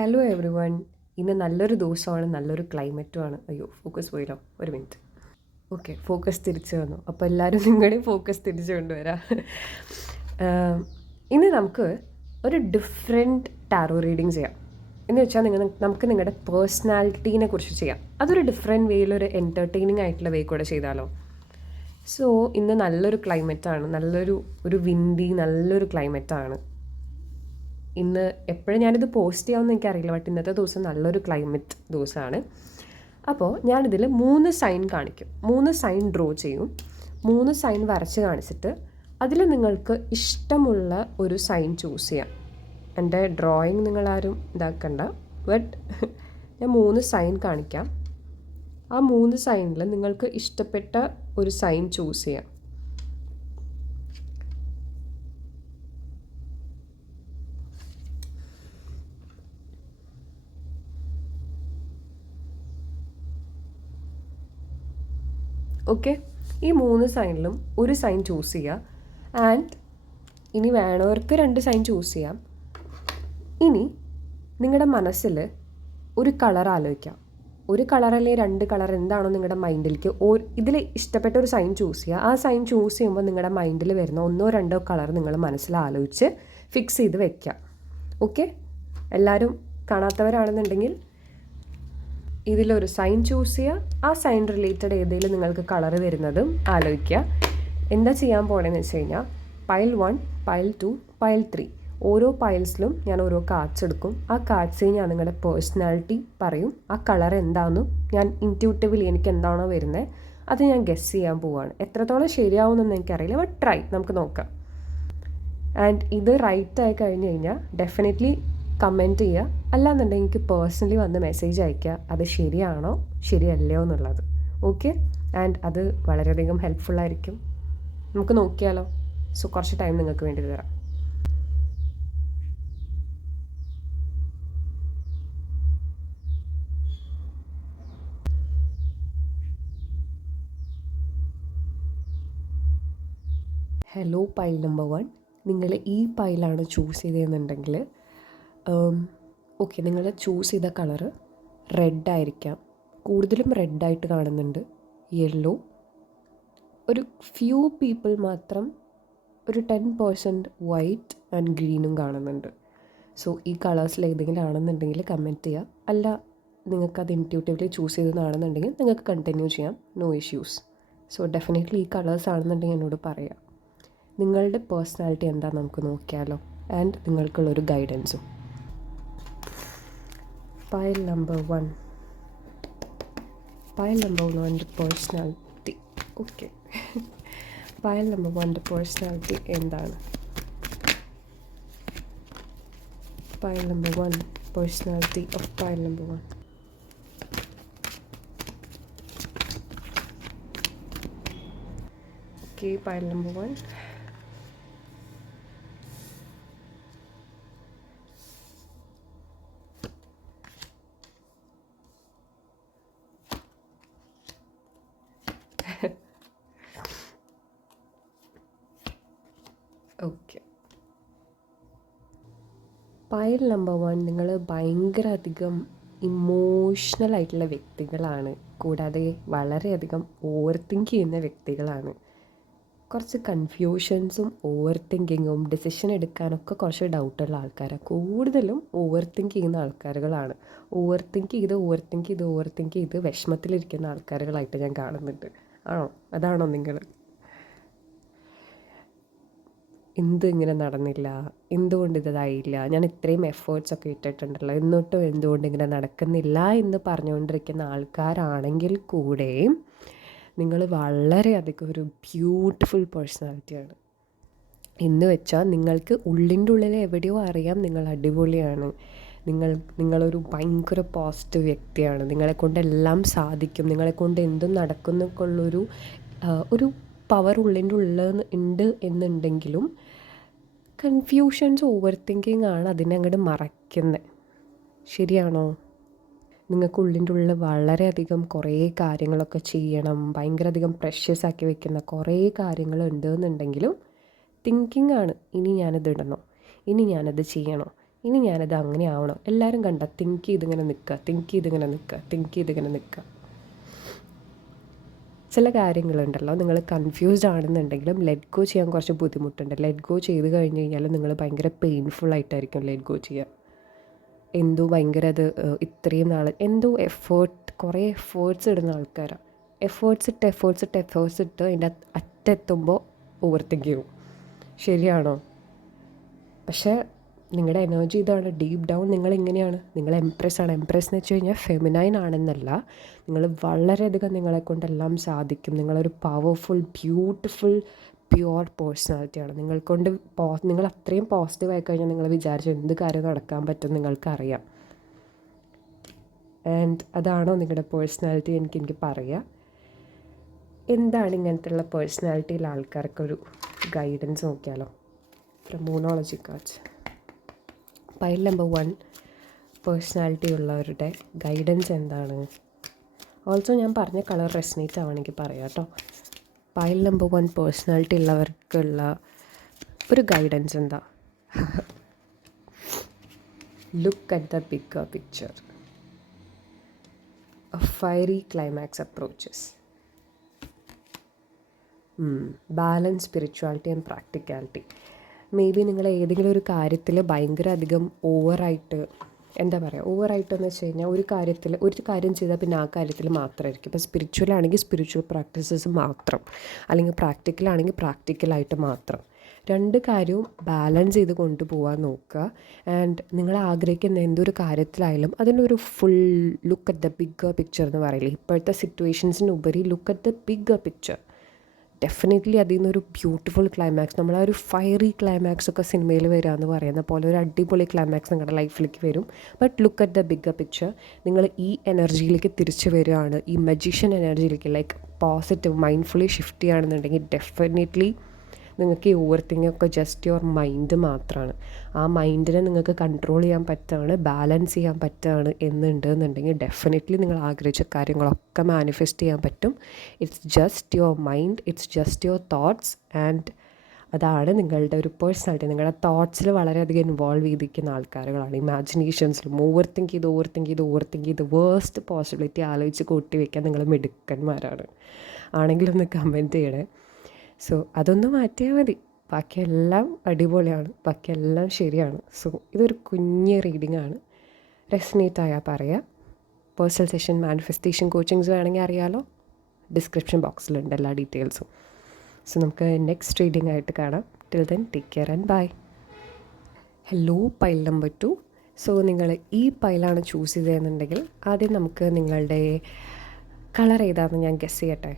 Hello every one. ഇന്ന് നല്ലൊരു ദിവസമാണ്, നല്ലൊരു ക്ലൈമറ്റുമാണ്. അയ്യോ, ഫോക്കസ് പോയല്ലോ, ഒരു മിനിറ്റ്. ഓക്കെ, ഫോക്കസ് തിരിച്ചു വന്നു. അപ്പോൾ എല്ലാവരും നിങ്ങളുടെയും ഫോക്കസ് തിരിച്ചു കൊണ്ടുവരാം. ഇന്ന് നമുക്ക് ഒരു ഡിഫറെൻറ്റ് ടാറോ റീഡിങ് ചെയ്യാം. എന്ന് വെച്ചാൽ നമുക്ക് നിങ്ങളുടെ പേഴ്സണാലിറ്റീനെ കുറിച്ച് ചെയ്യാം. അതൊരു ഡിഫറെൻറ്റ് വേയിൽ, ഒരു എൻ്റർടൈനിങ് ആയിട്ടുള്ള വേ കൂടെ ചെയ്താലോ. സോ ഇന്ന് നല്ലൊരു ക്ലൈമറ്റാണ്, നല്ലൊരു വിൻഡി നല്ലൊരു ക്ലൈമറ്റാണ്. ഇന്ന് എപ്പോഴും ഞാനിത് പോസ്റ്റ് ചെയ്യാമെന്ന് എനിക്കറിയില്ല, ബട്ട് ഇന്നത്തെ ദിവസം നല്ലൊരു ക്ലൈമറ്റ് ദിവസമാണ്. അപ്പോൾ ഞാനിതിൽ 3 സൈൻ കാണിക്കും, 3 സൈൻ ഡ്രോ ചെയ്യും. 3 സൈൻ വരച്ച് കാണിച്ചിട്ട് അതിൽ നിങ്ങൾക്ക് ഇഷ്ടമുള്ള ഒരു സൈൻ ചൂസ് ചെയ്യാം. എൻ്റെ ഡ്രോയിങ് നിങ്ങളാരും ഇതാക്കണ്ട, ബട്ട് ഞാൻ 3 സൈൻ കാണിക്കാം. ആ 3 സൈനിൽ നിങ്ങൾക്ക് ഇഷ്ടപ്പെട്ട ഒരു സൈൻ ചൂസ് ചെയ്യാം. ഓക്കെ, ഈ 3 സൈനിലും ഒരു സൈൻ ചൂസ് ചെയ്യുക. ആൻഡ് ഇനി വേണവർക്ക് 2 സൈൻ ചൂസ് ചെയ്യാം. ഇനി നിങ്ങളുടെ മനസ്സിൽ ഒരു കളർ ആലോചിക്കാം. ഒരു കളറല്ലേ 2 കളർ, എന്താണോ നിങ്ങളുടെ മൈൻഡിലേക്ക് ഇതിൽ ഇഷ്ടപ്പെട്ട ഒരു സൈൻ ചൂസ് ചെയ്യുക. ആ സൈൻ ചൂസ് ചെയ്യുമ്പോൾ നിങ്ങളുടെ മൈൻഡിൽ വരുന്ന 1-2 കളർ നിങ്ങൾ മനസ്സിൽ ആലോചിച്ച് ഫിക്സ് ചെയ്ത് വെക്കുക. ഓക്കെ, എല്ലാവരും കാണാത്തവരാണെന്നുണ്ടെങ്കിൽ ഇതിലൊരു സൈൻ ചൂസ് ചെയ്യുക. ആ സൈൻ റിലേറ്റഡ് ഏതെങ്കിലും നിങ്ങൾക്ക് കളർ വരുന്നതും ആലോചിക്കുക. എന്താ ചെയ്യാൻ പോകണമെന്ന് വെച്ച് കഴിഞ്ഞാൽ പൈൽ 1, പൈൽ 2, പൈൽ 3 ഓരോ പൈൽസിലും ഞാൻ ഓരോ കാർഡ്സ് എടുക്കും. ആ കാർഡ്സിൽ ഞാൻ നിങ്ങളുടെ പേഴ്സണാലിറ്റി പറയും. ആ കളർ എന്താണെന്നും ഞാൻ ഇൻറ്റ്യൂട്ടീവ്ലി എനിക്ക് എന്താണോ വരുന്നത് അത് ഞാൻ ഗസ് ചെയ്യാൻ പോവുകയാണ്. എത്രത്തോളം ശരിയാവുമെന്നൊന്നും എനിക്കറിയില്ല, ബട്ട് ട്രൈ, നമുക്ക് നോക്കാം. ആൻഡ് ഇത് റൈറ്റ് ആയി കഴിഞ്ഞ് കഴിഞ്ഞാൽ ഡെഫിനറ്റ്ലി കമൻറ്റ് ചെയ്യുക. അല്ലാന്നുണ്ടെങ്കിൽ എനിക്ക് പേഴ്സണലി വന്ന് മെസ്സേജ് അയയ്ക്കുക, അത് ശരിയാണോ ശരിയല്ലയോ എന്നുള്ളത്. ഓക്കെ, ആൻഡ് അത് വളരെയധികം ഹെൽപ്ഫുള്ളായിരിക്കും. നമുക്ക് നോക്കിയാലോ. സോ കുറച്ച് ടൈം നിങ്ങൾക്ക് വേണ്ടി തരാം. ഹലോ പൈൽ നമ്പർ 1, നിങ്ങൾ ഈ പൈലാണ് ചൂസ് ചെയ്തതെന്നുണ്ടെങ്കിൽ ഓക്കെ, നിങ്ങൾ ചൂസ് ചെയ്ത കളറ് റെഡായിരിക്കാം. കൂടുതലും റെഡായിട്ട് കാണുന്നുണ്ട്. യെല്ലോ, ഒരു ഫ്യൂ പീപ്പിൾ മാത്രം ഒരു 10% വൈറ്റ് ആൻഡ് ഗ്രീനും കാണുന്നുണ്ട്. സോ ഈ കളേഴ്സിൽ ഏതെങ്കിലും ആണെന്നുണ്ടെങ്കിൽ കമൻറ്റ് ചെയ്യുക. അല്ല, നിങ്ങൾക്കത് ഇൻറ്റ്യൂട്ടീവ്ലി ചൂസ് ചെയ്തതാണെന്നുണ്ടെങ്കിൽ നിങ്ങൾക്ക് കണ്ടിന്യൂ ചെയ്യാം, നോ ഇഷ്യൂസ്. സോ ഡെഫിനറ്റ്ലി ഈ കളേഴ്സ് ആണെന്നുണ്ടെങ്കിൽ എന്നോട് പറയാം. നിങ്ങളുടെ പേഴ്സണാലിറ്റി എന്താണെന്ന് നമുക്ക് നോക്കിയാലോ, and നിങ്ങൾക്കുള്ളൊരു ഗൈഡൻസും. Pile number 1. Pile number 1 the personality. Okay. Pile number 1 the personality എന്താണ്? Pile number 1 personality of pile number 1. Okay, pile number 1. Okay, pile number 1 നിങ്ങൾ ഭയങ്കര അധികം ഇമോഷണൽ ആയിട്ടുള്ള വ്യക്തികളാണ്. കൂടാതെ വളരെയധികം ഓവർ തിങ്ക് ചെയ്യുന്ന വ്യക്തികളാണ്. കുറച്ച് കൺഫ്യൂഷൻസും ഓവർ തിങ്കിങ്ങും ഡിസിഷൻ എടുക്കാനൊക്കെ കുറച്ച് ഡൗട്ടുള്ള ആൾക്കാരാണ്. കൂടുതലും ഓവർ തിങ്ക് ചെയ്യുന്ന ആൾക്കാരുകളാണ്. ഓവർ തിങ്ക് ചെയ്ത് വിഷമത്തിലിരിക്കുന്ന ആൾക്കാരുകളായിട്ട് ഞാൻ കാണുന്നുണ്ട്. ആണോ? അതാണോ നിങ്ങൾ? ഇങ്ങനെ നടന്നില്ല, എന്തുകൊണ്ട് ഇതായില്ല, ഞാൻ ഇത്രയും എഫേർട്സ് ഒക്കെ ഇട്ടിട്ടുണ്ടല്ലോ, എന്നിട്ടും എന്തുകൊണ്ട് ഇങ്ങനെ നടക്കുന്നില്ല എന്ന് പറഞ്ഞുകൊണ്ടിരിക്കുന്ന ആൾക്കാരാണെങ്കിൽ കൂടെയും നിങ്ങൾ വളരെയധികം ഒരു ബ്യൂട്ടിഫുൾ പേഴ്സണാലിറ്റിയാണ്. എന്ന് വെച്ചാൽ നിങ്ങൾക്ക് ഉള്ളിൻ്റെ ഉള്ളിൽ എവിടെയോ അറിയാം നിങ്ങൾ അടിപൊളിയാണ്, നിങ്ങളൊരു ഭയങ്കര പോസിറ്റീവ് വ്യക്തിയാണ്, നിങ്ങളെക്കൊണ്ടെല്ലാം സാധിക്കും, നിങ്ങളെക്കൊണ്ട് എന്തും നടക്കുന്നൊക്കെയുള്ളൊരു ഒരു പവർ ഉള്ളിൻ്റെ ഉള്ളിൽ ഉണ്ട് എന്നുണ്ടെങ്കിലും കൺഫ്യൂഷൻസ് ഓവർ തിങ്കിങ് ആണ് അതിനെ അങ്ങോട്ട് മറയ്ക്കുന്നത്. ശരിയാണോ? നിങ്ങൾക്ക് ഉള്ളിൻ്റെ ഉള്ളിൽ വളരെയധികം കുറേ കാര്യങ്ങളൊക്കെ ചെയ്യണം, ഭയങ്കര അധികം പ്രഷ്യസ് ആക്കി വെക്കുന്ന കുറേ കാര്യങ്ങൾ ഉണ്ട് എന്നുണ്ടെങ്കിലും തിങ്കിങ് ആണ്, ഇനി ഞാനിത് ഇടണോ, ഇനി ഞാനത് ചെയ്യണോ, ഇനി ഞാനത് അങ്ങനെ ആവണം. എല്ലാവരും കണ്ട തിങ്ക് ചെയ്തിങ്ങനെ നിൽക്കുക, ചില കാര്യങ്ങളുണ്ടല്ലോ, നിങ്ങൾ കൺഫ്യൂസ്ഡ് ആണെന്നുണ്ടെങ്കിലും ലെറ്റ് ഗോ ചെയ്യാൻ കുറച്ച് ബുദ്ധിമുട്ടുണ്ട്. ലെറ്റ് ഗോ ചെയ്ത് കഴിഞ്ഞ് കഴിഞ്ഞാൽ നിങ്ങൾ ഭയങ്കര പെയിൻഫുൾ ആയിട്ടായിരിക്കും ലെറ്റ് ഗോ ചെയ്യുക. എന്തോ ഭയങ്കര അത് ഇത്രയും നാൾ എന്തോ കുറേ എഫേർട്സ് ഇടുന്ന ആൾക്കാരാണ്. എഫേർട്സ് ഇട്ട് അതിൻ്റെ അറ്റെത്തുമ്പോൾ ഓവർ തിങ്ക് ചെയ്യും. ശരിയാണോ? പക്ഷേ നിങ്ങളുടെ എനർജി ഇതാണ്. ഡീപ്പ് ഡൗൺ നിങ്ങളിങ്ങനെയാണ്. നിങ്ങൾ എംപ്രസ്സാണ്. എംപ്രസ് എന്ന് വെച്ച് കഴിഞ്ഞാൽ ഫെമിനൈൻ ആണെന്നല്ല, നിങ്ങൾ വളരെയധികം നിങ്ങളെക്കൊണ്ടെല്ലാം സാധിക്കും. നിങ്ങളൊരു പവർഫുൾ, ബ്യൂട്ടിഫുൾ, പ്യുവർ പേഴ്സണാലിറ്റിയാണ്. നിങ്ങൾ അത്രയും പോസിറ്റീവ് ആയി കഴിഞ്ഞാൽ നിങ്ങൾ വിചാരിച്ച എന്ത് കാര്യം നടക്കാൻ പറ്റും നിങ്ങൾക്കറിയാം. ആൻഡ് അതാണോ നിങ്ങളുടെ പേഴ്സണാലിറ്റി എനിക്ക് പറയാം. എന്താണ് ഇങ്ങനത്തെയുള്ള പേഴ്സണാലിറ്റിയിലെ ആൾക്കാർക്കൊരു ഗൈഡൻസ് നോക്കിയാലോ? From moonology cards. Pile number 1 personality ഉള്ളവരുടെ ഗൈഡൻസ് എന്താണ്? ഓൾസോ ഞാൻ പറഞ്ഞ കളർ റെസനേറ്റ് ആവണമെങ്കിൽ പറയാം കേട്ടോ. പൈൽ നമ്പർ 1 പേഴ്സണാലിറ്റി ഉള്ളവർക്കുള്ള ഒരു ഗൈഡൻസ് എന്താ? Look at the bigger picture. A fiery climax approaches. Balance, spirituality and practicality. May be നിങ്ങൾ ഏതെങ്കിലും ഒരു കാര്യത്തിൽ ഭയങ്കര അധികം ഓവറായിട്ട് ഓവറായിട്ടെന്ന് വെച്ച് കഴിഞ്ഞാൽ ഒരു കാര്യം ചെയ്താൽ പിന്നെ ആ കാര്യത്തിൽ മാത്രമായിരിക്കും. ഇപ്പോൾ സ്പിരിച്വൽ ആണെങ്കിൽ സ്പിരിച്വൽ പ്രാക്ടീസസ് മാത്രം, അല്ലെങ്കിൽ പ്രാക്ടിക്കലാണെങ്കിൽ പ്രാക്ടിക്കലായിട്ട് മാത്രം. രണ്ട് കാര്യവും ബാലൻസ് ചെയ്ത് കൊണ്ടുപോകാൻ നോക്കുക. ആൻഡ് നിങ്ങൾ ആഗ്രഹിക്കുന്ന എന്തൊരു കാര്യത്തിലായാലും അതിനൊരു full look at the bigger picture എന്ന് പറയില്ലേ, ഇപ്പോഴത്തെ സിറ്റുവേഷൻസിനുപരി look at the bigger picture. Definitely അതിൽ നിന്നൊരു ബ്യൂട്ടിഫുൾ ക്ലൈമാക്സ്, നമ്മളാ ഒരു ഫയറി ക്ലൈമാക്സ് ഒക്കെ സിനിമയിൽ വരിക എന്ന് പറയുന്ന പോലെ ഒരു അടിപൊളി ക്ലൈമാക്സ് നിങ്ങളുടെ ലൈഫിലേക്ക് വരും. But look at the bigger picture. നിങ്ങൾ ഈ എനർജിയിലേക്ക് തിരിച്ചു വരികയാണ്, ഈ മജീഷ്യൻ എനർജിയിലേക്ക്, ലൈക്ക് പോസിറ്റീവ് മൈൻഡ്ഫുള്ളി ഷിഫ്റ്റ് ചെയ്യുകയാണെന്നുണ്ടെങ്കിൽ ഡെഫിനറ്റ്ലി നിങ്ങൾക്ക് ഈ ഓവർ തിങ്കിങ് ഒക്കെ ജസ്റ്റ് യുവർ മൈൻഡ് മാത്രമാണ്. ആ മൈൻഡിനെ നിങ്ങൾക്ക് കൺട്രോൾ ചെയ്യാൻ പറ്റുകയാണ്, ബാലൻസ് ചെയ്യാൻ പറ്റുകയാണ് എന്നുണ്ടെന്നുണ്ടെങ്കിൽ ഡെഫിനറ്റ്ലി നിങ്ങൾ ആഗ്രഹിച്ച കാര്യങ്ങളൊക്കെ മാനിഫെസ്റ്റ് ചെയ്യാൻ പറ്റും. It's just your mind, it's just your thoughts. And അതാണ് നിങ്ങളുടെ ഒരു പേഴ്സണാലിറ്റി. നിങ്ങളുടെ തോട്ട്സിൽ വളരെയധികം ഇൻവോൾവ് ചെയ്തിരിക്കുന്ന ആൾക്കാരുകളാണ്. ഇമാജിനേഷൻസിലും ഓവർ തിങ്ക് ചെയ്ത് വേഴ്സ്റ്റ് പോസിബിലിറ്റി ആലോചിച്ച് കൂട്ടി വയ്ക്കാൻ നിങ്ങൾ മിടുക്കന്മാരാണ്. ആണെങ്കിലൊന്ന് കമൻറ്റ് ചെയ്യണേ. സോ അതൊന്ന് മാറ്റിയാൽ മതി, ബാക്കിയെല്ലാം അടിപൊളിയാണ്, ബാക്കിയെല്ലാം ശരിയാണ്. സോ ഇതൊരു കുഞ്ഞ് റീഡിംഗ് ആണ്. റെസനേറ്റ് ആയാൽ പറയാം. പേഴ്സണൽ സെഷൻ, മാനിഫെസ്റ്റേഷൻ കോച്ചിങ്സ് വേണമെങ്കിൽ അറിയാമല്ലോ, ഡിസ്ക്രിപ്ഷൻ ബോക്സിലുണ്ട് എല്ലാ ഡീറ്റെയിൽസും. സോ നമുക്ക് നെക്സ്റ്റ് റീഡിംഗ് ആയിട്ട് കാണാം. Till then take care and bye. Hello, pile number 2. So നിങ്ങൾ ഈ പൈലാണ് ചൂസ് ചെയ്തതെന്നുണ്ടെങ്കിൽ ആദ്യം നമുക്ക് നിങ്ങളുടെ കളർ ഏതാണെന്ന് ഞാൻ ഗസ് ചെയ്യട്ടെ.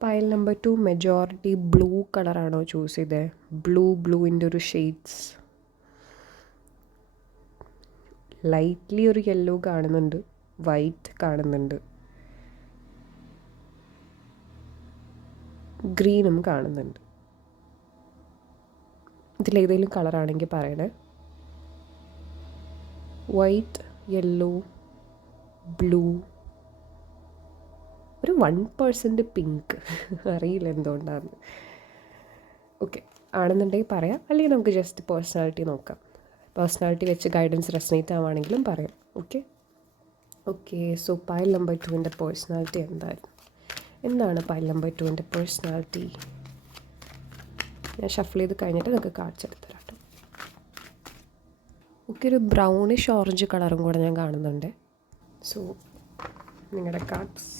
പൈൽ നമ്പർ 2 മെജോറിറ്റി ബ്ലൂ കളറാണോ ചൂസ് ചെയ്തത്? ബ്ലൂവിൻ്റെ ഒരു ഷെയ്ഡ്സ്, ലൈറ്റ്ലി ഒരു യെല്ലോ കാണുന്നുണ്ട്, വൈറ്റ് കാണുന്നുണ്ട്, ഗ്രീനും കാണുന്നുണ്ട്. ഇതിലേതെങ്കിലും കളറാണെങ്കിൽ പറയണേ. വൈറ്റ്, യെല്ലോ, ബ്ലൂ, ഒരു 1% പിങ്ക്, അറിയില്ല എന്തുകൊണ്ടാണ്. ഓക്കെ, ആണെന്നുണ്ടെങ്കിൽ പറയാം, അല്ലെങ്കിൽ നമുക്ക് ജസ്റ്റ് പേഴ്സണാലിറ്റി നോക്കാം. പേഴ്സണാലിറ്റി വെച്ച് ഗൈഡൻസ് റെസനേറ്റ് ആവുകയാണെങ്കിലും പറയാം. ഓക്കെ. സോ പൈൽ നമ്പർ 2ൻ്റെ പേഴ്സണാലിറ്റി എന്താണ് പൈൽ നമ്പർ 2ൻ്റെ പേഴ്സണാലിറ്റി? ഞാൻ ഷഫിൾ ചെയ്ത് കഴിഞ്ഞിട്ട് നിങ്ങൾക്ക് കാണിച്ചു തരാം കേട്ടോ. ഓക്കെ, ഒരു ബ്രൗണിഷ് ഓറഞ്ച് കളറും കൂടെ ഞാൻ കാണുന്നുണ്ട്. സോ നിങ്ങളുടെ cards.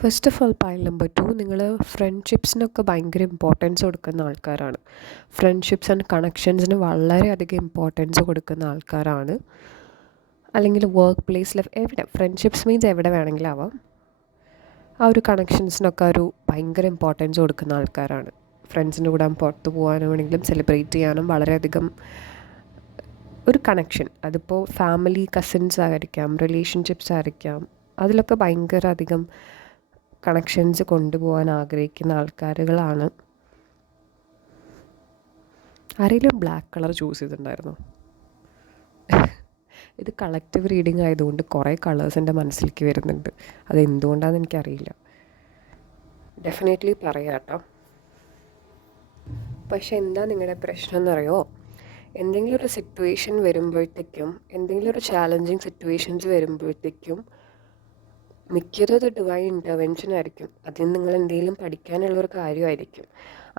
First of all pile number 2, നിങ്ങൾ ഫ്രണ്ട്ഷിപ്സിനൊക്കെ ഭയങ്കര ഇമ്പോർട്ടൻസ് കൊടുക്കുന്ന ആൾക്കാരാണ്. ഫ്രണ്ട്ഷിപ്സ് ആൻഡ് കണക്ഷൻസിന് വളരെയധികം ഇമ്പോർട്ടൻസ് കൊടുക്കുന്ന ആൾക്കാരാണ്. അല്ലെങ്കിൽ വർക്ക് പ്ലേസിൽ എവിടെ, ഫ്രണ്ട്ഷിപ്സ് മീൻസ് എവിടെ വേണമെങ്കിലും ആവാം. ആ ഒരു കണക്ഷൻസിനൊക്കെ ഒരു ഭയങ്കര ഇമ്പോർട്ടൻസ് കൊടുക്കുന്ന ആൾക്കാരാണ്. ഫ്രണ്ട്സിൻ്റെ കൂടെ പുറത്ത് പോകാനാണെങ്കിലും സെലിബ്രേറ്റ് ചെയ്യാനും വളരെയധികം ഒരു കണക്ഷൻ. അതിപ്പോൾ ഫാമിലി, കസിൻസ് ആയിരിക്കാം, റിലേഷൻഷിപ്സ് ആയിരിക്കാം, അതിലൊക്കെ ഭയങ്കര അധികം കണക്ഷൻസ് കൊണ്ടുപോകാൻ ആഗ്രഹിക്കുന്ന ആൾക്കാരുകളാണ്. ആരെങ്കിലും ബ്ലാക്ക് കളർ ചൂസ് ചെയ്തിട്ടുണ്ടായിരുന്നോ? ഇത് കളക്റ്റീവ് റീഡിംഗ് ആയതുകൊണ്ട് കുറേ കളേഴ്സ് എൻ്റെ മനസ്സിലേക്ക് വരുന്നുണ്ട്. അതെന്തുകൊണ്ടാണെന്ന് എനിക്കറിയില്ല. ഡെഫിനറ്റ്ലി പറയാം കേട്ടോ. പക്ഷെ എന്താ നിങ്ങളുടെ പ്രശ്നം എന്നറിയോ? എന്തെങ്കിലും ഒരു സിറ്റുവേഷൻ വരുമ്പോഴത്തേക്കും, എന്തെങ്കിലും ഒരു ചാലഞ്ചിങ് സിറ്റുവേഷൻസ് വരുമ്പോഴത്തേക്കും മിക്കതും അത് ഡിവൈൻ ഇൻ്റർവെൻഷൻ ആയിരിക്കും. അതിൽ നിങ്ങൾ എന്തെങ്കിലും പഠിക്കാനുള്ളൊരു കാര്യമായിരിക്കും.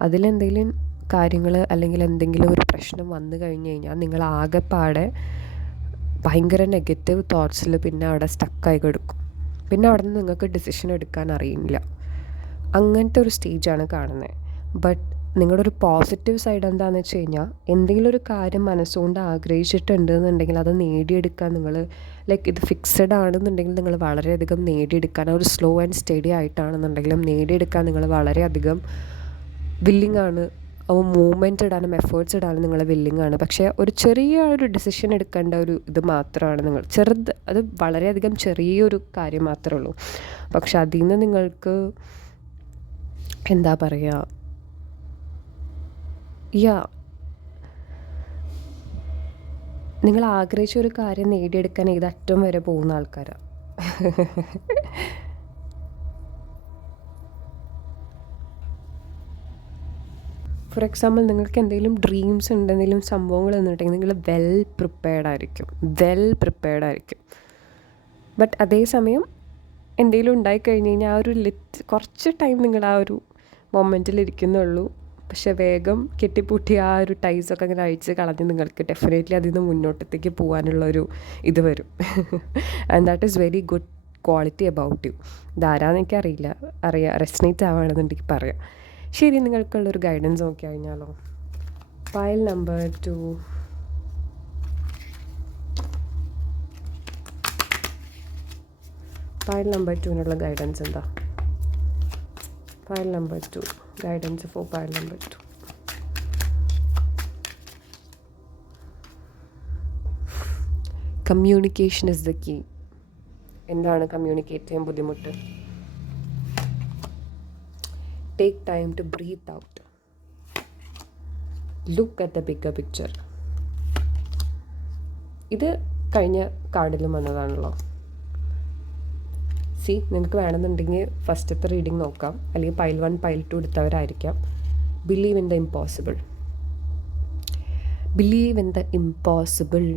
അതിലെന്തെങ്കിലും കാര്യങ്ങൾ അല്ലെങ്കിൽ എന്തെങ്കിലും ഒരു പ്രശ്നം വന്നു കഴിഞ്ഞ് കഴിഞ്ഞാൽ നിങ്ങൾ ആകെപ്പാടെ ഭയങ്കര നെഗറ്റീവ് തോട്ട്സിൽ പിന്നെ അവിടെ സ്റ്റക്കായി കിടക്കും. പിന്നെ അവിടെ നിന്ന് നിങ്ങൾക്ക് ഡിസിഷൻ എടുക്കാൻ അറിയില്ല. അങ്ങനത്തെ ഒരു സ്റ്റേജാണ് കാണുന്നത്. ബട്ട് നിങ്ങളുടെ ഒരു പോസിറ്റീവ് സൈഡ് എന്താണെന്ന് വെച്ച് കഴിഞ്ഞാൽ, എന്തെങ്കിലും ഒരു കാര്യം മനസ്സുകൊണ്ട് ആഗ്രഹിച്ചിട്ടുണ്ട് എന്നുണ്ടെങ്കിൽ അത് നേടിയെടുക്കാൻ നിങ്ങൾ ലൈക്ക് ഇത് ഫിക്സഡ് ആണെന്നുണ്ടെങ്കിൽ നിങ്ങൾ വളരെയധികം നേടിയെടുക്കാൻ, ഒരു സ്ലോ ആൻഡ് സ്റ്റഡി ആയിട്ടാണെന്നുണ്ടെങ്കിലും നേടിയെടുക്കാൻ നിങ്ങൾ വളരെയധികം വില്ലിങ് ആണ്. മൂവ്മെൻറ്റ് ഇടാനും എഫേർട്സ് ഇടാനും നിങ്ങൾ വില്ലിങ് ആണ്. പക്ഷേ ഒരു ചെറിയ ഒരു ഡിസിഷൻ എടുക്കേണ്ട ഒരു ഇത് മാത്രമാണ് നിങ്ങൾ അത് വളരെയധികം ചെറിയൊരു കാര്യം മാത്രമേ ഉള്ളൂ. പക്ഷെ അതിൽ നിന്ന് നിങ്ങൾക്ക് എന്താ പറയുക, നിങ്ങൾ ആഗ്രഹിച്ച ഒരു കാര്യം നേടിയെടുക്കാൻ ഏത് അറ്റം വരെ പോകുന്ന ആൾക്കാരാണ്. ഫോർ എക്സാമ്പിൾ, നിങ്ങൾക്ക് എന്തെങ്കിലും ഡ്രീംസ് ഉണ്ട്, എന്തെങ്കിലും സംഭവങ്ങൾ എന്നുണ്ടെങ്കിൽ നിങ്ങൾ വെൽ പ്രിപ്പയർഡ് ആയിരിക്കും. ബട്ട് അതേസമയം എന്തെങ്കിലും ഉണ്ടായിക്കഴിഞ്ഞ് കഴിഞ്ഞാൽ ആ ഒരു കുറച്ച് ടൈം നിങ്ങൾ ആ ഒരു മൊമെൻറ്റിൽ ഇരിക്കുന്നുള്ളൂ. പക്ഷെ വേഗം കെട്ടിപ്പൂട്ടി ആ ഒരു ടൈസൊക്കെ അങ്ങനെ അഴിച്ച് കളഞ്ഞ് നിങ്ങൾക്ക് ഡെഫിനറ്റ്ലി അതിൽ നിന്ന് മുന്നോട്ടത്തേക്ക് പോകാനുള്ളൊരു ഇത് വരും. And that is very good quality about you. ഇതാരാന്ന് എനിക്കറിയില്ല, റെസനേറ്റ് ആവുകയാണെന്നുണ്ടെങ്കിൽ പറയാം. ശരി, നിങ്ങൾക്കുള്ളൊരു ഗൈഡൻസ് നോക്കി കഴിഞ്ഞാലോ? Pile number 2. പൈൽ നമ്പർ 2-നുള്ള ഗൈഡൻസ് എന്താ? Pile number 2, guidance for pile number 2. Communication is the key. എന്താണ് കമ്മ്യൂണിക്കേറ്റ് ചെയ്യാൻ ബുദ്ധിമുട്ട്? Take time to breathe out. Look at the bigger picture. ഇത് കഴിഞ്ഞ കാർഡിലും വന്നതാണല്ലോ. നിങ്ങൾക്ക് വേണമെന്നുണ്ടെങ്കിൽ ഫസ്റ്റത്തെ റീഡിങ് നോക്കാം, അല്ലെങ്കിൽ പൈൽ 1 പൈൽ 2 എടുത്തവരായിരിക്കാം. Believe in the impossible.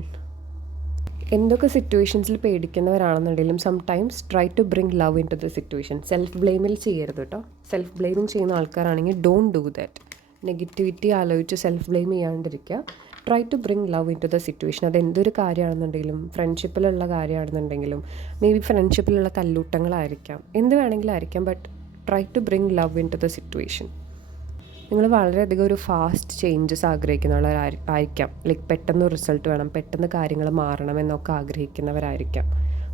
എന്തൊക്കെ സിറ്റുവേഷൻസിൽ പേടിക്കുന്നവരാണെന്നുണ്ടെങ്കിലും sometimes try to bring love into the situation. Self ബ്ലെയിമിൽ ചെയ്യരുത് കേട്ടോ. സെൽഫ് ബ്ലെയിമിങ് ചെയ്യുന്ന ആൾക്കാരാണെങ്കിൽ ഡോണ്ട് ഡു ദാറ്റ്. നെഗറ്റിവിറ്റി ആലോചിച്ച് സെൽഫ് ബ്ലെയിം ചെയ്യാണ്ടിരിക്കുക. Try to bring love into the situation. അതെന്തൊരു കാര്യമാണെന്നുണ്ടെങ്കിലും, ഫ്രണ്ട്ഷിപ്പിലുള്ള കാര്യമാണെന്നുണ്ടെങ്കിലും, മേ ബി ഫ്രണ്ട്ഷിപ്പിലുള്ള തല്ലൂട്ടങ്ങളായിരിക്കാം, എന്ത് വേണമെങ്കിലും ആയിരിക്കാം. But try to bring love into the situation. നിങ്ങൾ വളരെയധികം ഒരു ഫാസ്റ്റ് ചേഞ്ചസ് ആഗ്രഹിക്കുന്നവരായിരിക്കാം. ലൈക്ക് പെട്ടെന്ന് റിസൾട്ട് വേണം, പെട്ടെന്ന് കാര്യങ്ങൾ മാറണം എന്നൊക്കെ ആഗ്രഹിക്കുന്നവരായിരിക്കാം,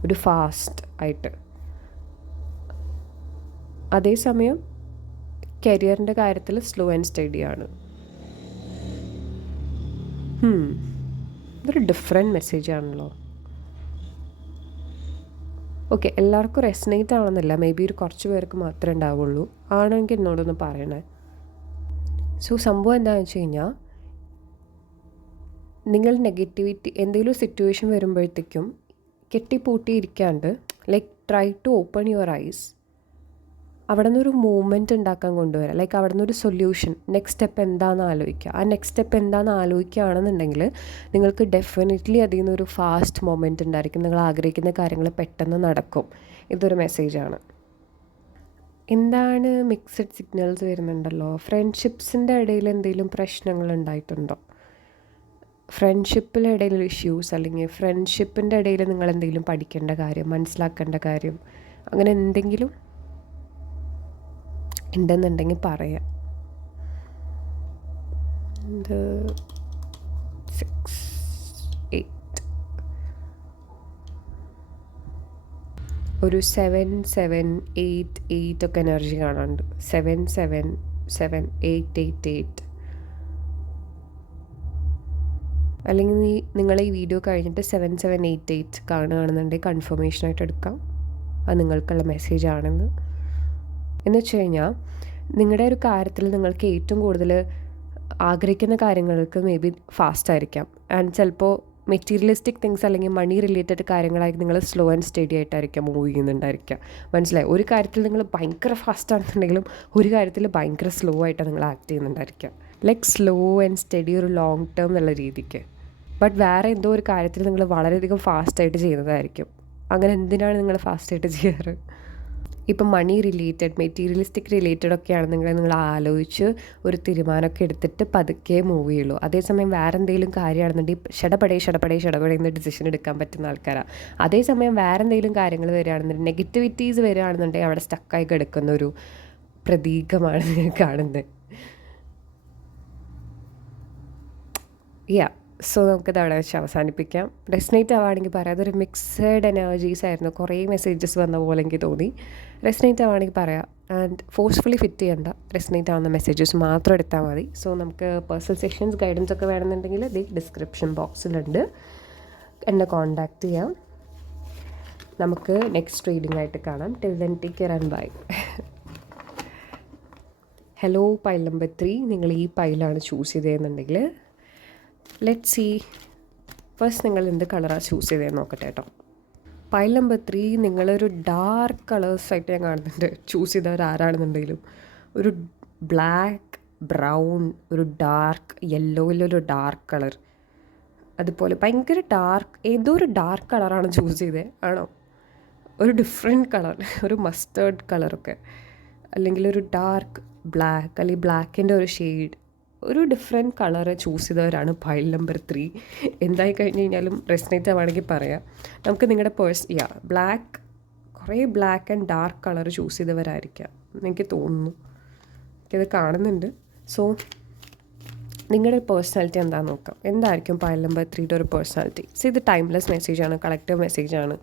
ഒരു ഫാസ്റ്റ് ആയിട്ട്. അതേസമയം കരിയറിൻ്റെ കാര്യത്തിൽ സ്ലോ ആൻഡ് സ്റ്റഡിയാണ്. ഇതൊരു ഡിഫറെൻറ്റ് മെസ്സേജ് ആണല്ലോ. ഓക്കെ, എല്ലാവർക്കും റെസനേറ്റ് ആണെന്നില്ല, മേ ബി ഒരു കുറച്ച് പേർക്ക് മാത്രമേ ഉണ്ടാവുള്ളൂ. ആണെങ്കിൽ എന്നോടൊന്ന് പറയണേ. സംഭവം എന്താണെന്ന് വെച്ച് കഴിഞ്ഞാൽ, നിങ്ങൾ നെഗറ്റിവിറ്റി എന്തെങ്കിലും സിറ്റുവേഷൻ വരുമ്പോഴത്തേക്കും കെട്ടിപ്പൂട്ടിയിരിക്കാണ്ട് like try to open your eyes. അവിടെ നിന്നൊരു മൂവ്മെൻറ്റ് ഉണ്ടാക്കാൻ കൊണ്ടുവരാം. ലൈക്ക് അവിടെ നിന്നൊരു സൊല്യൂഷൻ, നെക്സ്റ്റ് സ്റ്റെപ്പ് എന്താണെന്ന് ആലോചിക്കുക. ആ നെക്സ്റ്റ് സ്റ്റെപ്പ് എന്താണെന്ന് ആലോചിക്കുകയാണെന്നുണ്ടെങ്കിൽ നിങ്ങൾക്ക് ഡെഫിനറ്റ്ലി അതിൽ നിന്നൊരു ഫാസ്റ്റ് മൊമെൻറ്റ് ഉണ്ടായിരിക്കും. നിങ്ങൾ ആഗ്രഹിക്കുന്ന കാര്യങ്ങൾ പെട്ടെന്ന് നടക്കും. ഇതൊരു മെസ്സേജാണ്. എന്താണ് മിക്സഡ് സിഗ്നൽസ് വരുന്നുണ്ടല്ലോ? ഫ്രണ്ട്ഷിപ്സിൻ്റെ ഇടയിൽ എന്തെങ്കിലും പ്രശ്നങ്ങൾ ഉണ്ടായിട്ടുണ്ടോ? ഫ്രണ്ട്ഷിപ്പിൻ്റെ ഇടയിൽ ഇഷ്യൂസ്, അല്ലെങ്കിൽ ഫ്രണ്ട്ഷിപ്പിൻ്റെ ഇടയിൽ നിങ്ങൾ എന്തെങ്കിലും പഠിക്കേണ്ട കാര്യം, മനസ്സിലാക്കേണ്ട കാര്യം, അങ്ങനെ എന്തെങ്കിലും ഉണ്ടെന്നുണ്ടെങ്കിൽ പറയാം. 6, 8 ഒരു 7, 7, 8, 8 ഒക്കെ എനർജി കാണാനുണ്ട്. 7, 7, 7, 8, 8, 8. അല്ലെങ്കിൽ നിങ്ങൾ ഈ വീഡിയോ കഴിഞ്ഞിട്ട് 7, 7, 8, 8 കാണുകയാണെന്നുണ്ടെങ്കിൽ കൺഫർമേഷനായിട്ട് എടുക്കാം അത് നിങ്ങൾക്കുള്ള മെസ്സേജ് ആണെന്ന്. എന്ന് വെച്ച് കഴിഞ്ഞാൽ നിങ്ങളുടെ ഒരു കാര്യത്തിൽ നിങ്ങൾക്ക് ഏറ്റവും കൂടുതൽ ആഗ്രഹിക്കുന്ന കാര്യങ്ങൾക്ക് മേ ബി ഫാസ്റ്റ് ആയിരിക്കാം. ആൻഡ് ചിലപ്പോൾ മെറ്റീരിയലിസ്റ്റിക് തിങ്സ് അല്ലെങ്കിൽ മണി റിലേറ്റഡ് കാര്യങ്ങളായിരിക്കും നിങ്ങൾ സ്ലോ ആൻഡ് സ്റ്റഡി ആയിട്ടായിരിക്കാം മൂവ് ചെയ്യുന്നുണ്ടായിരിക്കുക. മനസ്സിലായി? ഒരു കാര്യത്തിൽ നിങ്ങൾ ഭയങ്കര ഫാസ്റ്റ് ആണെന്നുണ്ടെങ്കിലും ഒരു കാര്യത്തിൽ ഭയങ്കര സ്ലോ ആയിട്ടാണ് നിങ്ങൾ ആക്ട് ചെയ്യുന്നുണ്ടായിരിക്കുക. ലൈക്ക് സ്ലോ ആൻഡ് സ്റ്റഡി ഒരു ലോങ് ടേം എന്നുള്ള രീതിക്ക്. ബട്ട് വേറെ എന്തോ ഒരു കാര്യത്തിൽ നിങ്ങൾ വളരെയധികം ഫാസ്റ്റായിട്ട് ചെയ്യുന്നതായിരിക്കും. അങ്ങനെ എന്തിനാണ് നിങ്ങൾ ഫാസ്റ്റായിട്ട് ചെയ്യാറ്? ഇപ്പം മണി റിലേറ്റഡ്, മെറ്റീരിയലിസ്റ്റിക് റിലേറ്റഡ് ഒക്കെ ആണെന്നുണ്ടെങ്കിൽ നിങ്ങൾ ആലോചിച്ച് ഒരു തീരുമാനമൊക്കെ എടുത്തിട്ട് പതുക്കെ മൂവ് ചെയ്യുള്ളൂ. അതേസമയം വേറെ എന്തെങ്കിലും കാര്യമാണെന്നുണ്ടെങ്കിൽ ഷടപടേ എന്ന് ഡിസിഷൻ എടുക്കാൻ പറ്റുന്ന ആൾക്കാരാണ്. അതേസമയം വേറെ എന്തെങ്കിലും കാര്യങ്ങൾ വരികയാണെന്നുണ്ടെങ്കിൽ, നെഗറ്റിവിറ്റീസ് വരികയാണെന്നുണ്ടെങ്കിൽ അവിടെ സ്റ്റക്കായി കിടക്കുന്ന ഒരു പ്രതീകമാണ് നിങ്ങൾ കാണുന്നത്. സോ നമുക്കത് അവിടെ വെച്ച് അവസാനിപ്പിക്കാം. റെസനേറ്റ് ആവുകയാണെങ്കിൽ പറയാം, അതൊരു മിക്സഡ് എനർജീസ് ആയിരുന്നു. കുറേ മെസ്സേജസ് വന്ന പോലെ എനിക്ക് തോന്നി. റെസനേറ്റ് ആവുകയാണെങ്കിൽ പറയാം. ആൻഡ് ഫോഴ്സ്ഫുള്ളി ഫിറ്റ് ചെയ്യേണ്ട, റെസനേറ്റ് ആവുന്ന മെസ്സേജസ് മാത്രം എടുത്താൽ മതി. സോ നമുക്ക് പേഴ്സണൽ സെഷൻസ്, ഗൈഡൻസ് ഒക്കെ വേണമെന്നുണ്ടെങ്കിൽ ഡിസ്ക്രിപ്ഷൻ ബോക്സിലുണ്ട്, എന്നെ കോൺടാക്റ്റ് ചെയ്യാം. നമുക്ക് നെക്സ്റ്റ് റീഡിംഗ് ആയിട്ട് കാണാം. Till then take care and bye. Hello pile number 3, നിങ്ങൾ ഈ പൈലാണ് ചൂസ് ചെയ്തതെന്നുണ്ടെങ്കിൽ ലെറ്റ് സീ. ഫസ്റ്റ് നിങ്ങൾ എന്ത് കളറാണ് ചൂസ് ചെയ്തതെന്ന് നോക്കട്ടെ കേട്ടോ. പൈൽ നമ്പർ 3 നിങ്ങളൊരു ഡാർക്ക് കളേഴ്സായിട്ട് ഞാൻ കാണുന്നുണ്ട്. ചൂസ് ചെയ്തവർ ആരാണെന്നുണ്ടെങ്കിലും ഒരു ബ്ലാക്ക്, ബ്രൗൺ, ഒരു ഡാർക്ക് യെല്ലോയിലൊരു ഡാർക്ക് കളർ, അതുപോലെ ഭയങ്കര ഡാർക്ക് ഏതോ ഒരു ഡാർക്ക് കളറാണ് ചൂസ് ചെയ്തത്. ആണോ? ഒരു ഡിഫറെൻറ്റ് കളർ, ഒരു മസ്റ്റേർഡ് കളറൊക്കെ, അല്ലെങ്കിൽ ഒരു ഡാർക്ക് ബ്ലാക്ക്, അല്ലെങ്കിൽ ബ്ലാക്കിൻ്റെ ഒരു ഷെയ്ഡ്, ഒരു ഡിഫറെൻറ്റ് കളറ് ചൂസ് ചെയ്തവരാണ് പൈൽ നമ്പർ 3. എന്തായി കഴിഞ്ഞ് കഴിഞ്ഞാലും റെസനേറ്റ് ആവുകയാണെങ്കിൽ പറയാം. നമുക്ക് നിങ്ങളുടെ ബ്ലാക്ക്, കുറേ black and dark colour choose ചെയ്തവരായിരിക്കാം എനിക്ക് തോന്നുന്നു. എനിക്കത് കാണുന്നുണ്ട്. സോ നിങ്ങളുടെ പേഴ്സണാലിറ്റി എന്താണെന്ന് നോക്കാം. എന്തായിരിക്കും പൈൽ നമ്പർ 3യുടെ ഒരു പേഴ്സണാലിറ്റി? ഇത് ടൈംലെസ് മെസ്സേജാണ്, കളക്റ്റീവ് മെസ്സേജാണ്.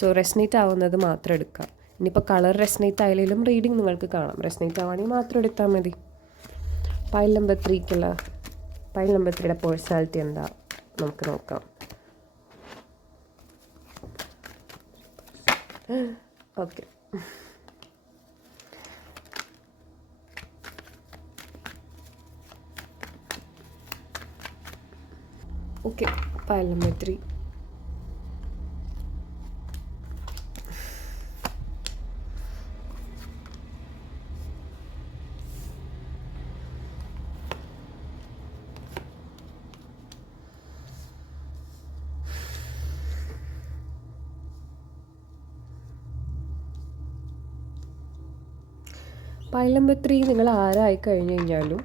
സോ റെസനേറ്റ് ആവുന്നത് മാത്രം എടുക്കാം. ഇനിയിപ്പോൾ കളർ റെസനേറ്റ് ആയാലും റീഡിങ് നിങ്ങൾക്ക് കാണാം. റെസനേറ്റ് ആവുകയാണെങ്കിൽ മാത്രം എടുത്താൽ മതി. പൈൽ നമ്പർ 3യുടെ പേഴ്സണാലിറ്റി എന്താ നമുക്ക് നോക്കാം. Okay, pile number 3. Pile number 3 നിങ്ങൾ ആരായി കഴിഞ്ഞ് കഴിഞ്ഞാലും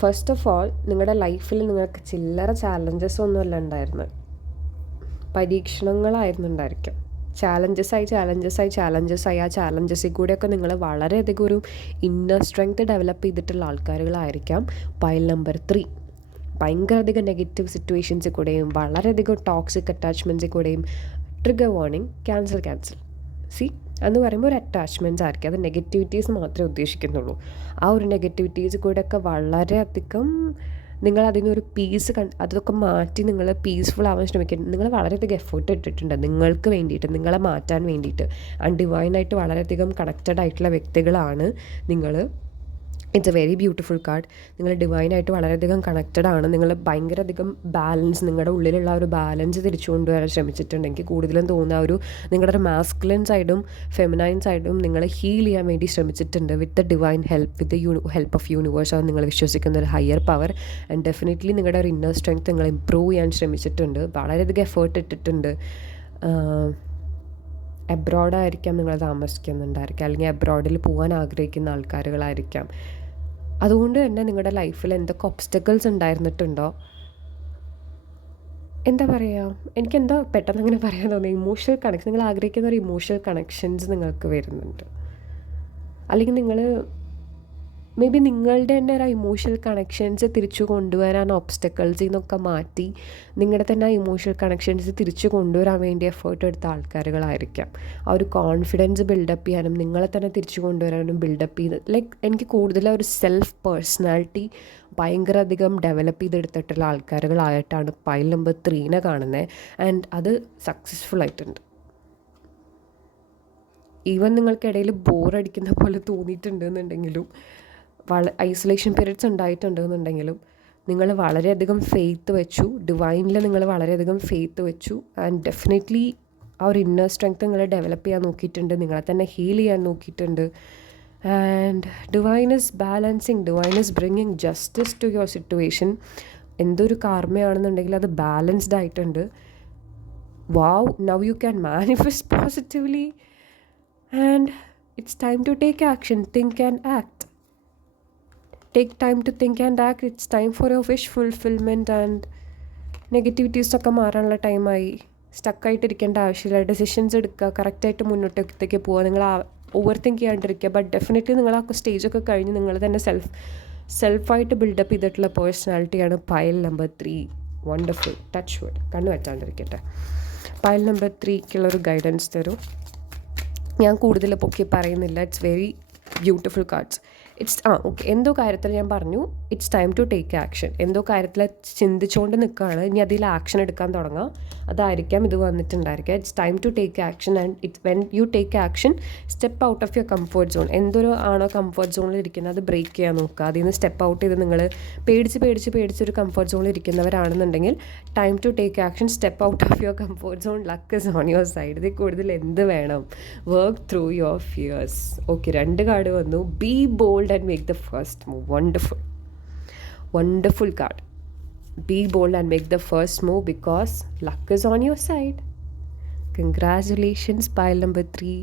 ഫസ്റ്റ് ഓഫ് ഓൾ നിങ്ങളുടെ ലൈഫിൽ നിങ്ങൾക്ക് ചില്ലറ ചാലഞ്ചസ് ഒന്നുമല്ല ഉണ്ടായിരുന്നത്, പരീക്ഷണങ്ങളായിരുന്നു ഉണ്ടായിരിക്കാം. ചാലഞ്ചസായി ആ ചാലഞ്ചസിൽ കൂടെയൊക്കെ നിങ്ങൾ വളരെയധികം ഒരു ഇന്നർ സ്ട്രെങ്ത് ഡെവലപ്പ് ചെയ്തിട്ടുള്ള ആൾക്കാരുകളായിരിക്കാം പൈൽ നമ്പർ 3. ഭയങ്കര അധികം നെഗറ്റീവ് സിറ്റുവേഷൻസിൽ കൂടെയും വളരെയധികം ടോക്സിക് അറ്റാച്ച്മെൻറ്റ്സിൽ കൂടെയും ട്രിഗർ വാർണിംഗ്, ക്യാൻസൽ എന്ന് പറയുമ്പോൾ ഒരു അറ്റാച്ച്മെൻറ്റ്സ് ആയിരിക്കും. അത് നെഗറ്റിവിറ്റീസ് മാത്രമേ ഉദ്ദേശിക്കുന്നുള്ളൂ. ആ ഒരു നെഗറ്റിവിറ്റീസ് കൂടെയൊക്കെ വളരെയധികം നിങ്ങൾ അതിനൊരു അതൊക്കെ മാറ്റി നിങ്ങൾ പീസ്ഫുൾ ആവാൻ ശ്രമിക്കുക. നിങ്ങൾ വളരെയധികം എഫേർട്ട് ഇട്ടിട്ടുണ്ട് നിങ്ങൾക്ക് വേണ്ടിയിട്ട്, നിങ്ങളെ മാറ്റാൻ വേണ്ടിയിട്ട്. ആൻഡ് ഡിവൈനായിട്ട് വളരെയധികം കണക്റ്റഡ് ആയിട്ടുള്ള വ്യക്തികളാണ് നിങ്ങൾ. It's A very beautiful card. നിങ്ങൾ ഡിവൈനായിട്ട് വളരെയധികം കണക്റ്റഡ് ആണ്. നിങ്ങൾ ഭയങ്കര അധികം ബാലൻസ്, നിങ്ങളുടെ ഉള്ളിലുള്ള ഒരു ബാലൻസ് തിരിച്ചു കൊണ്ടുവരാൻ ശ്രമിച്ചിട്ടുണ്ട്. എനിക്ക് കൂടുതലും തോന്നുന്ന ഒരു നിങ്ങളുടെ ഒരു മാസ്കുലിൻ സൈഡും ഫെമിനൈൻ സൈഡും നിങ്ങൾ ഹീൽ ചെയ്യാൻ വേണ്ടി ശ്രമിച്ചിട്ടുണ്ട് with the divine help, with the help of universe. അത് നിങ്ങൾ വിശ്വസിക്കുന്ന ഒരു ഹയർ പവർ. ആൻഡ് ഡെഫിനറ്റ്ലി നിങ്ങളുടെ ഒരു ഇന്നർ സ്ട്രെങ്ത് നിങ്ങൾ ഇമ്പ്രൂവ് ചെയ്യാൻ ശ്രമിച്ചിട്ടുണ്ട്, വളരെയധികം എഫേർട്ട് ഇട്ടിട്ടുണ്ട്. എബ്രോഡായിരിക്കാം നിങ്ങൾ താമസിക്കുന്നുണ്ടായിരിക്കാം, അല്ലെങ്കിൽ എബ്രോഡിൽ പോകാൻ ആഗ്രഹിക്കുന്ന ആൾക്കാരുകളായിരിക്കാം. അതുകൊണ്ട് തന്നെ നിങ്ങളുടെ ലൈഫിൽ എന്തൊക്കെ ഒബ്സ്റ്റക്കിൾസ് ഉണ്ടായിരുന്നിട്ടുണ്ടോ, എന്താ പറയുക, എനിക്കെന്താ പെട്ടെന്ന് അങ്ങനെ പറയാൻ തോന്നുന്നു, ഇമോഷണൽ കണക്ഷൻ, നിങ്ങൾ ആഗ്രഹിക്കുന്ന ഒരു ഇമോഷണൽ കണക്ഷൻസ് നിങ്ങൾക്ക് വരുന്നുണ്ട്. അല്ലെങ്കിൽ നിങ്ങൾ മേ ബി നിങ്ങളുടെ തന്നെ ഒരു ഇമോഷണൽ കണക്ഷൻസ് തിരിച്ചു കൊണ്ടുവരാൻ ഒബ്സ്റ്റക്കിൾസിൽ നിന്നൊക്കെ മാറ്റി നിങ്ങളുടെ തന്നെ ആ ഇമോഷണൽ കണക്ഷൻസ് തിരിച്ചു കൊണ്ടുവരാൻ വേണ്ടി എഫേർട്ട് എടുത്ത ആൾക്കാരുകളായിരിക്കാം. ആ ഒരു കോൺഫിഡൻസ് ബിൽഡപ്പ് ചെയ്യാനും നിങ്ങളെ തന്നെ തിരിച്ചു കൊണ്ടുവരാനും ബിൽഡപ്പ് ചെയ്ത് എനിക്ക് കൂടുതലും ഒരു സെൽഫ് പേഴ്സണാലിറ്റി ഭയങ്കര അധികം ഡെവലപ്പ് ചെയ്തെടുത്തിട്ടുള്ള ആൾക്കാരുകളായിട്ടാണ് പൈൽ നമ്പർ 3 കാണുന്നത്. ആൻഡ് അത് സക്സസ്ഫുൾ ആയിട്ടുണ്ട്. ഈവൻ നിങ്ങൾക്കിടയിൽ ബോറടിക്കുന്ന പോലെ തോന്നിയിട്ടുണ്ടെന്നുണ്ടെങ്കിലും ഐസൊലേഷൻ പീരീഡ്സ് ഉണ്ടായിട്ടുണ്ടെന്നുണ്ടെങ്കിലും നിങ്ങൾ വളരെയധികം ഫെയ്ത്ത് വെച്ചു, ഡിവൈനിൽ നിങ്ങൾ വളരെയധികം ഫെയ്ത്ത് വെച്ചു. ആൻഡ് ഡെഫിനറ്റ്ലി ആ ഒരു ഇന്നർ സ്ട്രെങ്ത് നിങ്ങൾ ഡെവലപ്പ് ചെയ്യാൻ നോക്കിയിട്ടുണ്ട്, നിങ്ങളെ തന്നെ ഹീൽ ചെയ്യാൻ നോക്കിയിട്ടുണ്ട്. And divine is balancing, divine is bringing justice to your situation. എന്തൊരു കാർമ്മയാണെന്നുണ്ടെങ്കിൽ അത് ബാലൻസ്ഡ് ആയിട്ടുണ്ട്. Wow, now you can manifest positively, and it's time to take action. Think and act. Take time to think and act. It's time for a wish fulfillment, and negativities ഒക്കെ മാറാനുള്ള ടൈമായി. സ്റ്റക്കായിട്ടിരിക്കേണ്ട ആവശ്യമില്ല. Decisions എടുക്കുക, കറക്റ്റായിട്ട് മുന്നോട്ടേക്ക് പോവുക. നിങ്ങൾ ഓവർ തിങ്ക് ചെയ്യാണ്ടിരിക്കുക. ബട്ട് ഡെഫിനറ്റ്ലി നിങ്ങൾ ആ സ്റ്റേജൊക്കെ കഴിഞ്ഞ് നിങ്ങൾ തന്നെ സെൽഫായിട്ട് ബിൽഡപ്പ് ചെയ്തിട്ടുള്ള പേഴ്സണാലിറ്റിയാണ് pile number 3. Wonderful. Touch wood. കണ്ണു വെച്ചാണ്ടിരിക്കട്ടെ. പൈൽ നമ്പർ 3ക്കുള്ളൊരു ഗൈഡൻസ് തരൂ. ഞാൻ കൂടുതൽ പൊക്കി പറയുന്നില്ല. It's very beautiful cards. Okay, എന്തോ കാര്യത്തിൽ ഞാൻ പറഞ്ഞു it's time to take action. എന്തോ കാര്യത്തിൽ ചിന്തിച്ചുകൊണ്ട് നിൽക്കുകയാണ്, ഇനി അതിൽ ആക്ഷൻ എടുക്കാൻ തുടങ്ങാം. അതായിരിക്കാം ഇത് വന്നിട്ടുണ്ടായിരിക്കുക. It's time to take action, and when you take action step out of your comfort zone. എന്തൊരു ആണോ കംഫർട്ട് സോണിൽ ഇരിക്കുന്നത് അത് ബ്രേക്ക് ചെയ്യാൻ നോക്കുക. അതിൽ നിന്ന് സ്റ്റെപ്പ് ഔട്ട് ചെയ്ത് നിങ്ങൾ പേടിച്ചൊരു കംഫർട്ട് സോണിൽ ഇരിക്കുന്നവരാണെന്നുണ്ടെങ്കിൽ time to take action, step out of your comfort zone. Luck is on your side. ഇതിൽ കൂടുതൽ എന്ത് വേണം? Work through your fears. Okay, 2 card വന്നു. Be bold and make the first move. Wonderful card. Be bold and make the first move because luck is on your side. Congratulations, pile number 3.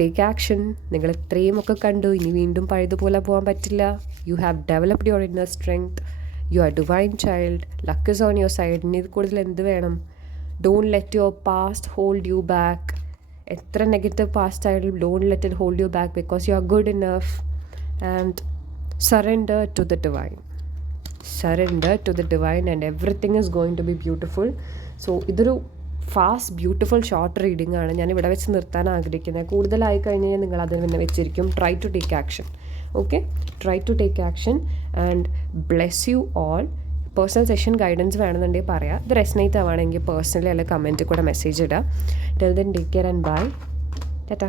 Take action. നിങ്ങൾ ഇത്രയും ഒക്കെ കണ്ടു, ഇനി വീണ്ടും പഴയതുപോലെ പോകാൻ പറ്റില്ല. You have developed your inner strength. You are divine child. Luck is on your side. ഇനി ഇത് കൂടുതൽ എന്ത് വേണം? Don't let your past hold you back. എത്ര നെഗറ്റീവ് പാസ്റ്റ് ആയാലും don't let it hold you back because you are good enough. And surrender to the divine and everything is going to be beautiful. So ഇതൊരു fast beautiful short reading ആണ്. ഞാൻ ഇവിടെ വെച്ച് നിർത്താൻ ആഗ്രഹിക്കുന്നത്. കൂടുതലായി കഴിഞ്ഞ് കഴിഞ്ഞാൽ നിങ്ങൾ അതിൽ തന്നെ വെച്ചിരിക്കും. Try to take action. Okay, try to take action and bless you all. Personal session guidance വേണമെന്നുണ്ടെങ്കിൽ പറയാം. ഇത് റെസനേറ്റ് ആവുകയാണെങ്കിൽ പേഴ്സണലി അല്ലെങ്കിൽ കമൻറ്റിൽ കൂടെ മെസ്സേജ് ഇടാം. Till then take care and bye. Tata.